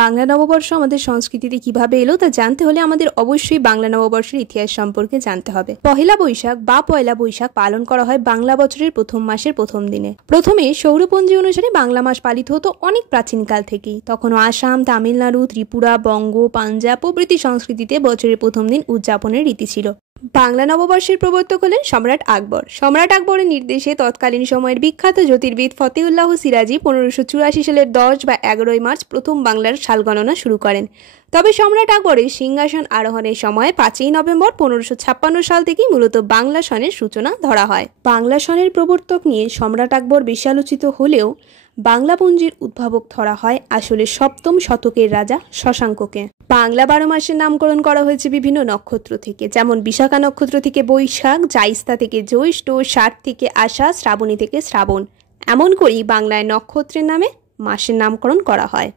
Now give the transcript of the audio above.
বাংলা নববর্ষ আমাদের সংস্কৃতিতে কিভাবে এলো তা জানতে হলে আমাদের অবশ্যই বাংলা নববর্ষের ইতিহাস সম্পর্কে জানতে হবে। পহেলা বৈশাখ বা পয়লা বৈশাখ পালন করা হয় বাংলা বছরের প্রথম মাসের প্রথম দিনে। প্রথমে সৌরপঞ্জি অনুসারে বাংলা মাস পালিত হতো অনেক প্রাচীনকাল থেকেই। তখনও আসাম, তামিলনাড়ু, ত্রিপুরা, বঙ্গ, পাঞ্জাব প্রভৃতি সংস্কৃতিতে বছরের প্রথম দিন উদযাপনের রীতি ছিল। বাংলা নববর্ষের প্রবর্তক হলেন সম্রাট আকবর। সম্রাট আকবরের নির্দেশে তৎকালীন সময়ের বিখ্যাত জ্যোতির্বিদ ফতেউল্লাহ সিরাজি 1584 সালের 10 বা 11 মার্চ প্রথম বাংলার সাল গণনা শুরু করেন। তবে সম্রাট আকবরের সিংহাসন আরোহণের সময় 5ই নভেম্বর 1556 সাল থেকেই মূলত বাংলা সনের সূচনা ধরা হয়। বাংলা সনের প্রবর্তক নিয়ে সম্রাট আকবর বেশি আলোচিত হলেও বাংলা পঞ্জির উদ্ভাবক ধরা হয় আসলে 7ম শতকের রাজা শশাঙ্ককে। বাংলা 12 মাসের নামকরণ করা হয়েছে বিভিন্ন নক্ষত্র থেকে, যেমন বিশাখা নক্ষত্র থেকে বৈশাখ, জাইস্তা থেকে জ্যৈষ্ঠ, ষাট থেকে আষাঢ়, শ্রাবণী থেকে শ্রাবণ। এমন করেই বাংলায় নক্ষত্রের নামে মাসের নামকরণ করা হয়।